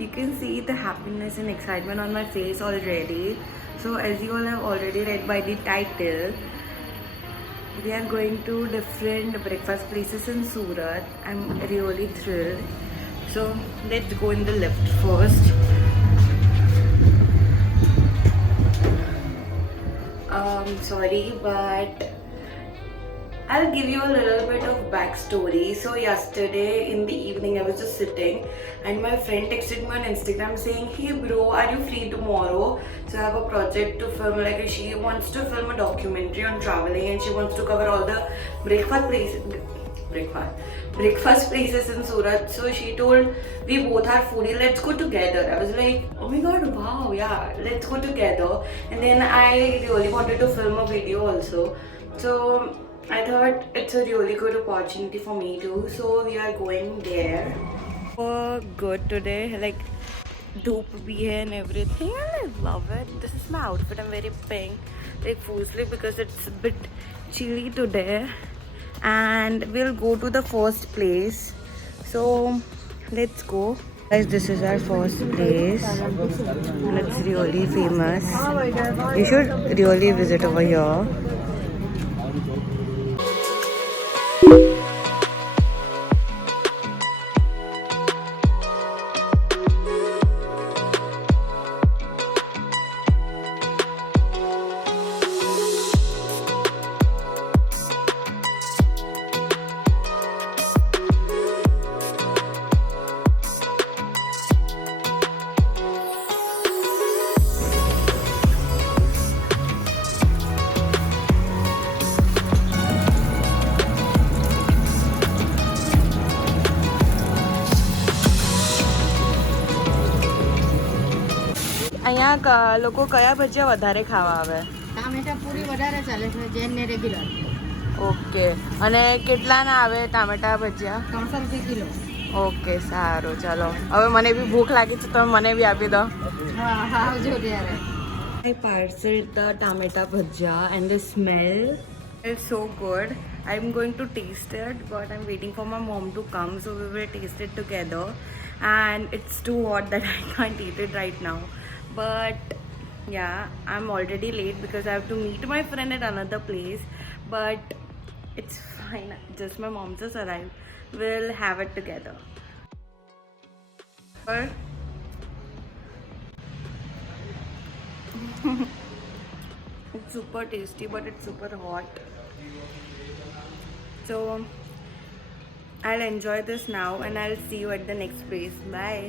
You can see the happiness and excitement on my face already. So as you all have already read by the title, we are going to different breakfast places in Surat. I'm really thrilled. So let's go in the lift first. Sorry, but I'll give you a little bit of backstory. So yesterday in the evening I was just sitting and my friend texted me on Instagram saying, "Hey bro, are you free tomorrow? So I have a project to film, like she wants to film a documentary on traveling and she wants to cover all the breakfast places in Surat." So she told, "We both are foodie, let's go together." I was like, "Oh my god, wow, yeah, let's go together." And then I really wanted to film a video also. So I thought it's a really good opportunity for me too. So we are going there. Oh, good today. Like, dope bhi hai and everything. And I love it. This is my outfit. I'm very pink, like full sleeve, because it's a bit chilly today. And we'll go to the first place. So let's go. Guys, this is our first place. And it's really famous. You should really visit over here. અહીંયા લોકો કયા ભજીયા વધારે ખાવા આવે? ટામેટા પૂરી વધારે ચાલે છે, જૈન ને રેગ્યુલર. ઓકે, અને કેટલાના આવે ટામેટા ભજીયા? 300 રૂપિયા કિલો. ઓકે, સારું, ચાલો. હવે મને બી ભૂખ લાગી છે, તમે મને બી આપી દો. હા હા, આવજો ત્યારે. I parceled the tomato bhajia and the smell is so good. I'm going to taste it, but I'm waiting for my mom to come, so we will taste it together. And it's too hot that I can't eat it right now. But yeah, I'm already late because I have to meet my friend at another place. But it's fine. Just my mom just arrived. We'll have it together. It's super tasty, but it's super hot. So I'll enjoy this now and I'll see you at the next place. Bye.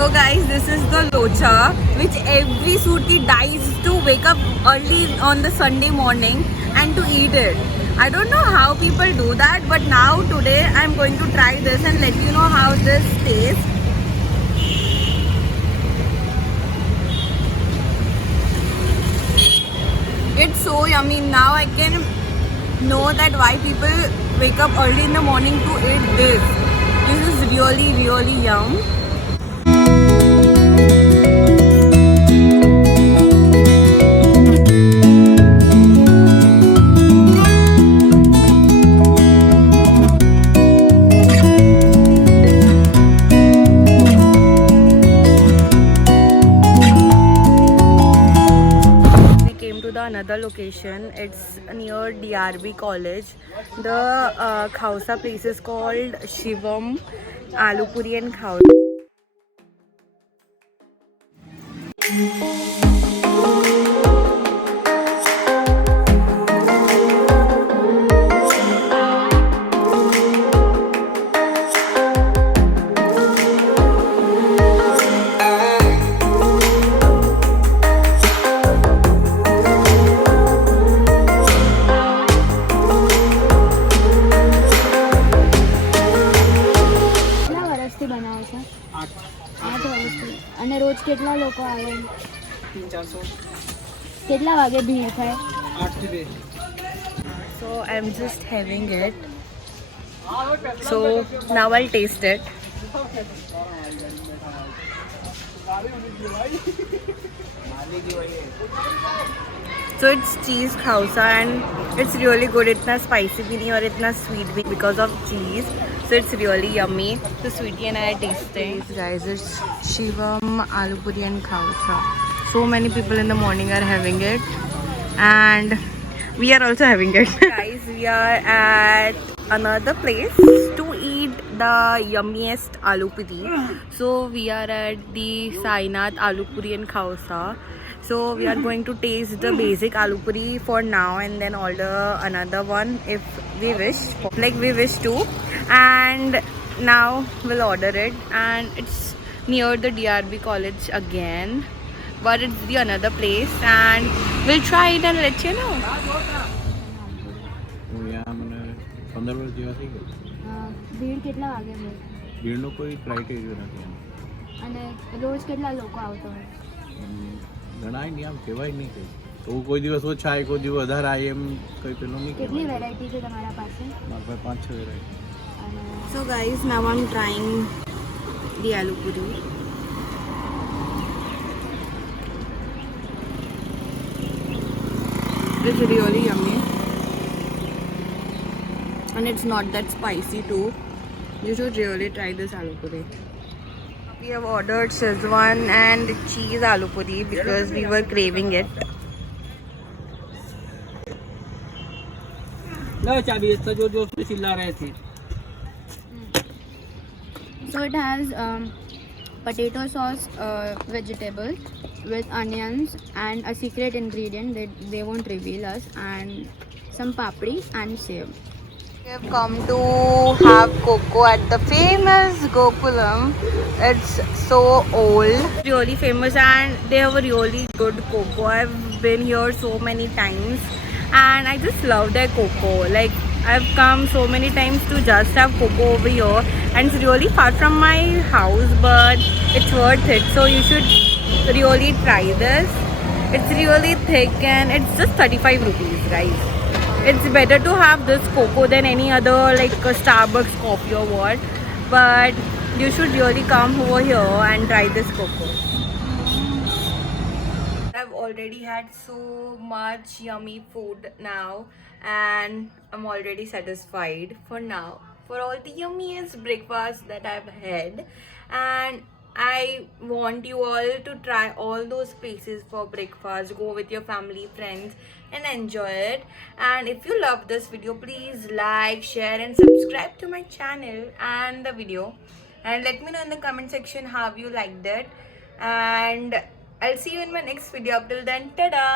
So guys, this is the locha which every Surti dies to wake up early on the Sunday morning and to eat it. I don't know how people do that, but now today I'm going to try this and let you know how this tastes. It's so yummy. Now I can know that why people wake up early in the morning to eat this. This is really, really yum. Another location, it's near DRB College. The khausa place is called Shivam Aloo Puri and Khausa. અને રોજ કેટલા લોકો આવે? 300-400. કેટલા વાગે ભીડ થાય? 8 થી 2. So I'm just having it. So now I'll taste it. So it's cheese khausa and it's really good. Itna spicy bhi nahi aur itna sweet bhi because of cheese. So it's really yummy. So Sweetie and I are tasting. Guys, it's Shivam aloo puri and khausa. So many people in the morning are having it, and we are also having it. Guys, we are at another place to eat the yummiest aloo puri. So we are at the Sainath aloo puri and khausa. So we are going to taste the basic aloo puri for now and then order another one if we wish, like we wish to. And now we'll order it, and it's near the DRB college again, but it's the another place, and we'll try it and let you know. મને 15 વર્ષ જેવા થઈ ગયું. ભીડ કેટલા વાગે હોય? ભીડનો કોઈ ક્રાઇટેરિયો નથી એમ. અને રોજ કેટલા લોકો આવતા હોય? ગણાય નહીં, આમ કહેવાય નહીં કંઈ. તો કોઈ દિવસ ઓછા આવે, કોઈ દિવસ વધારે આવે, એમ કંઈ પેલું નહીં કેટલી કહેવાય. વેરાયટી છે તમારા પાસે? મારા પાસે 5-6 વેરાયટી. અને So guys, now I'm trying the aloo puri. It's really yummy, and it's not that spicy too. You should really try this aloo puri. We have ordered Szechuan and cheese aloo puri because we were craving it. लो चाबी इसका जो जो उसमें चिल्ला रहे थे. so it has potato sauce, vegetables with onions, and a secret ingredient that they won't reveal us, and some papri and sev. We have come to have cocoa at the famous Gokulam. It's so old, really famous, and they have a really good cocoa. I've been here so many times, and I just love their cocoa. Like, I've come so many times to just have cocoa over here, and it's really far from my house, but it's worth it. So you should really try this. It's really thick and it's just 35 rupees, guys. It's better to have this cocoa than any other like a Starbucks coffee or what, but you should really come over here and try this cocoa. I've already had so much yummy food now, and I'm already satisfied for now for all the yummiest breakfast that I've had, and I want you all to try all those places for breakfast. Go with your family, friends, and enjoy it. And if you love this video, please like, share, and subscribe to my channel and the video, and let me know in the comment section how you liked it, and I'll see you in my next video. Up till then, tada!